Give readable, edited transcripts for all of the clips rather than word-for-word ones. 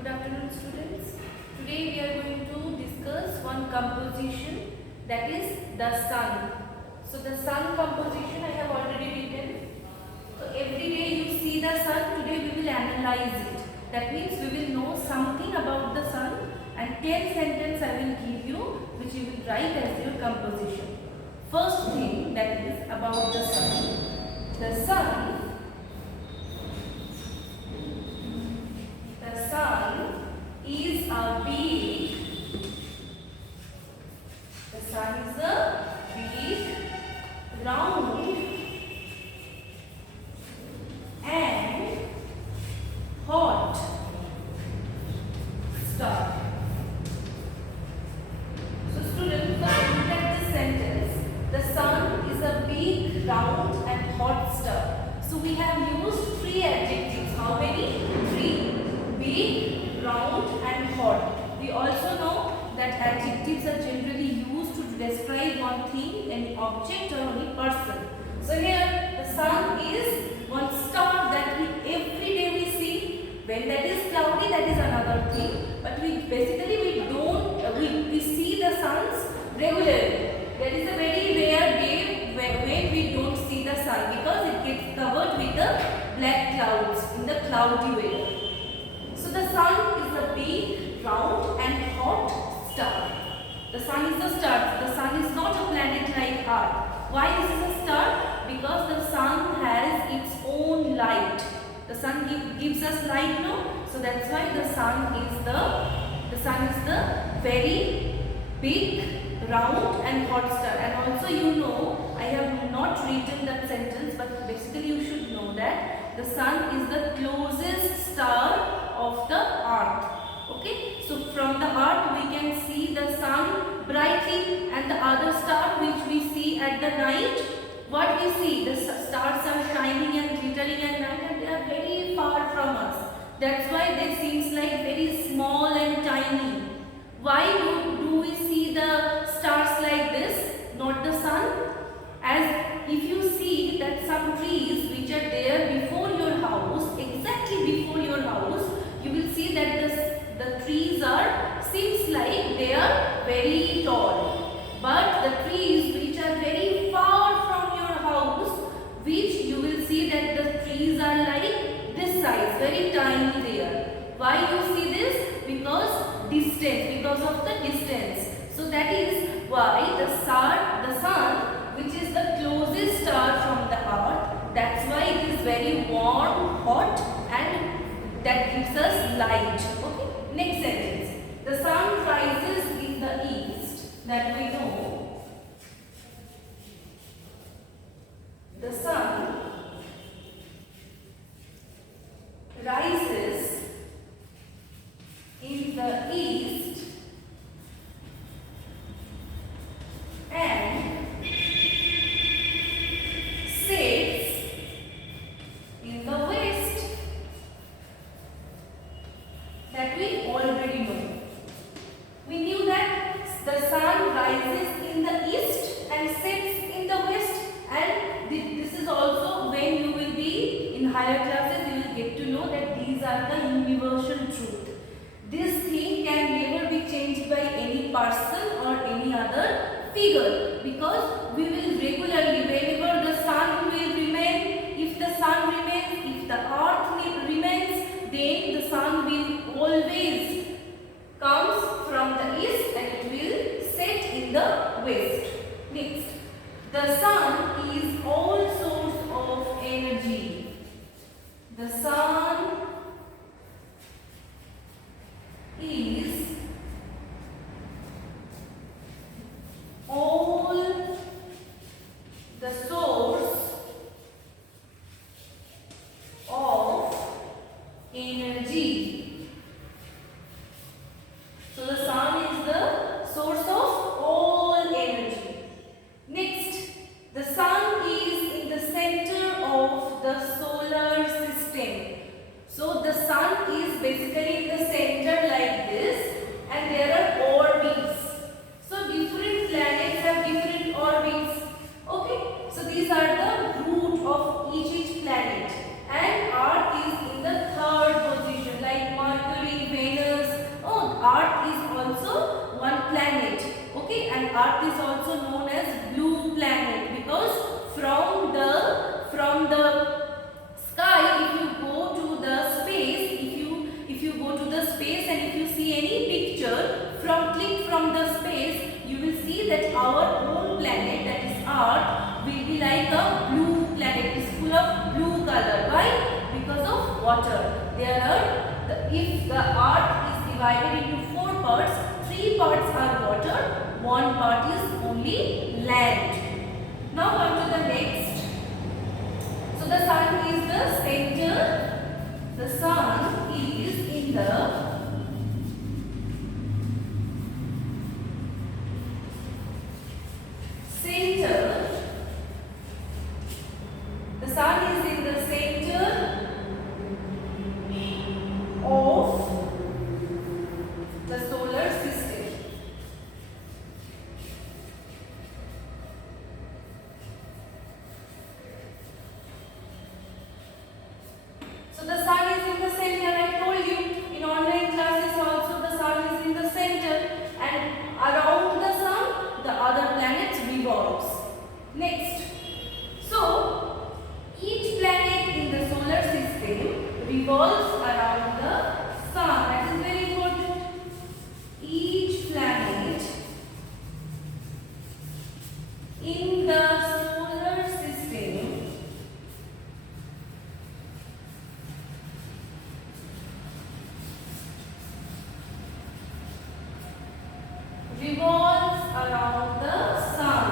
Good afternoon, students. Today we are going to discuss one composition, that is the sun. So the sun composition I have already written. So every day you see the sun, today we will analyze it. That means we will know something about the sun, and 10 sentences I will give you which you will write as your composition. First thing, that is about the sun. The sun is a big, round and hot star. So students, first look at this sentence. The sun is a big, round and hot star. So we have used three adjectives. How many? Three. Big, round and hot. We also know that adjectives are generally used to describe one thing, an object or any person. So here the sun is one star that we every day we see. When that is cloudy, that is another thing. But we see the suns regularly. There is a very rare day when we don't see the sun because it gets covered with the black clouds in the cloudy weather. So the sun is a big, round and hot star. The sun is a star. The sun is not a planet like Earth. Why this is a star? Because the sun has its own light. The sun gives us light, no? So that's why the sun is the very big, round and hot star. And also you know, I have not written that sentence, but basically you should know that the sun is the closest star of the earth. Okay, so from the earth we can see the sun brightly, and the other star which we see at the night, what we see, the stars are shining and glittering at night, and they are very far from us. That's why they seems like very small and tiny. Why do we see the stars like this, not the sun? As if you see that some trees which are there before your house, exactly before your house, you will see that the trees seems like they are very tall. But the trees which are very far from your house, which you will see that the trees are like this size, very tiny there. Why you see this? Because of the distance. So that is why the sun, which is the closest star from the earth, that's why it is very warm, hot and that gives us light. Okay. Next sentence. The sun rises in the east. That we know. The sun rises in the east and sets in the west. That we already know. We knew that the sun rises in the east and sets in the west, and this is also when you will be in higher classes, you will get to know that these are the universal truth. This thing can never be changed by any person or any other figure, because we will regularly, whenever the sun will remain, if the sun remains, if the earth remains, then the sun will always comes from the east and it will set in the west. Next, the sun is all source of energy. The sun is all the source of energy. So the sun is the source of all energy. Next, the sun is in the center of the solar system. So the sun is basically in the center like this. also known as blue planet, because from the sky, if you go to the space, if you go to the space and if you see any picture clicked from the space, you will see that our own planet, that is Earth, will be like a blue planet. It's full of blue color. Why? Because of water. If the Earth is divided into 4 parts, 3 parts are water, 1 part is only land. Now on to the next. So the sun is the center. The sun is in the center. The sun is in the center of the solar system. So the sun is in the center. I told you in online classes also, the sun is in the center, and around the sun the other planets revolves. Next, so each planet in the solar system revolves around the sun. That is very important. Each planet in the solar system revolves around the sun.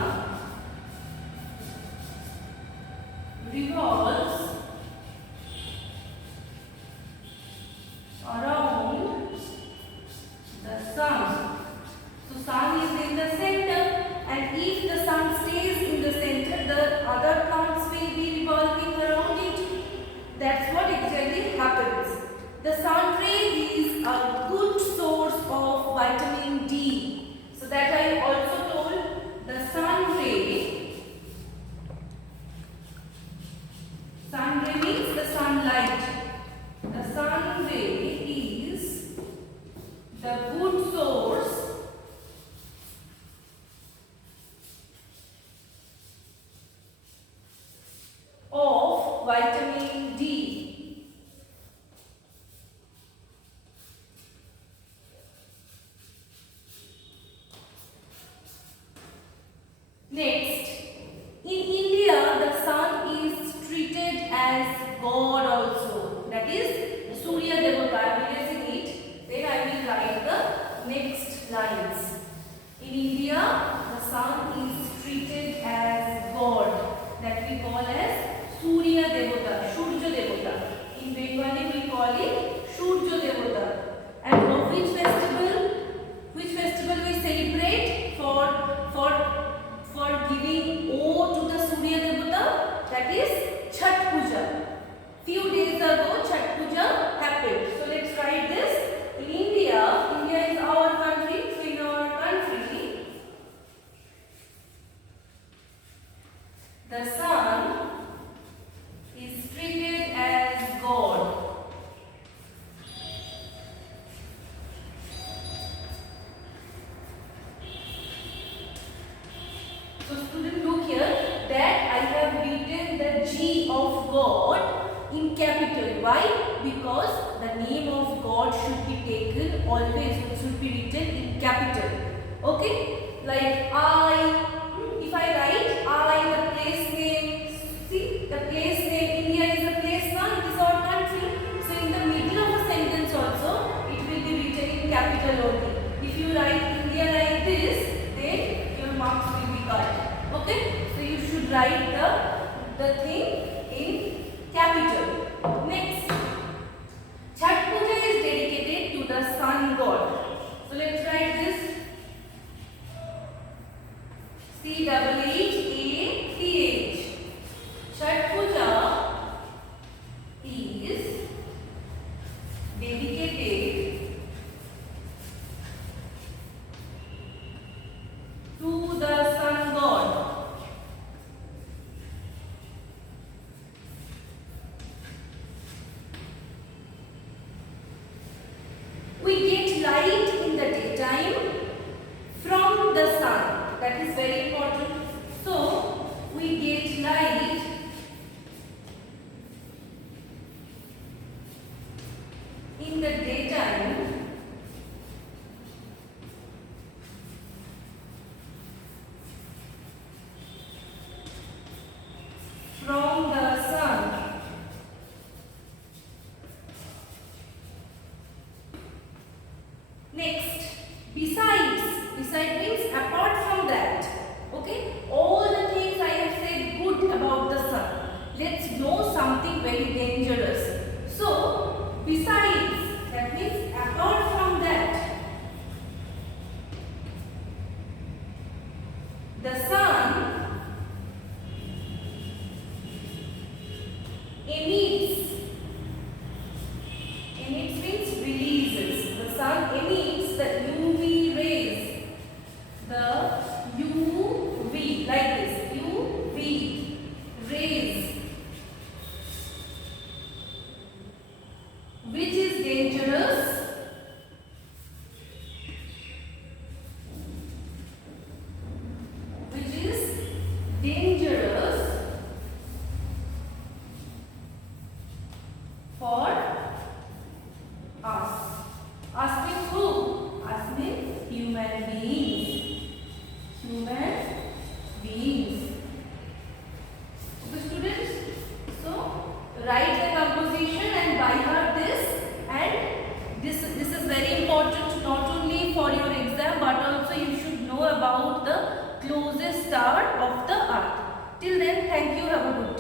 Revolves around the sun. So sun is in the center, and if the sun stays in the center, the other planets will be revolving around it. That's what exactly happens. The sun ray is a good source of vitamin D. So that I also told, the sun ray means the sunlight. The sun ray is the good source of vitamin D. Next, in India, the sun is treated as God also. That is Surya Devata. I am erasing it. Then I will write the next lines. In India, the sun is treated as God. That we call as Surya Devata, Surya Devata. In Bengali we call it Surya Devata. And for which festival? Which festival we celebrate for giving ode to the Surya Devata? That is Chhat Puja. Few days ago Chhat Puja happened. So let's write this. In India, India is our country. So in our country, the sun is treated as God. So student, look here that I have written the G of God in capital. Why? Because the name of God should be taken always, should be written in capital. Okay? Like I, if I write I, the place name, see the place name, India is a place now, it is our country. So in the middle of a sentence also, it will be written in capital only. If you write India like this, then your marks will be cut. Okay? So you should write the thing in capital. Next, Chhat Puja is dedicated to the sun god. So let's write this. CHHATH. Chhat Puja is dedicated to the sun god. That is very important. So we get light in the daytime from the sun. Next, besides means apart from that. Okay, all the things I have said good about the sun. Let's know something very dangerous. So, besides, that means apart from that, the sun emits. Emits means releases. The sun emits the UV rays. The UV, like this, UV rays, which is dangerous for us. Us means who? Us means human beings. Human beings. Okay, students. So write the composition and by heart this, and this is very important not only for your exam but also you should know about the closest star of the earth. Till then, thank you. Have a good day.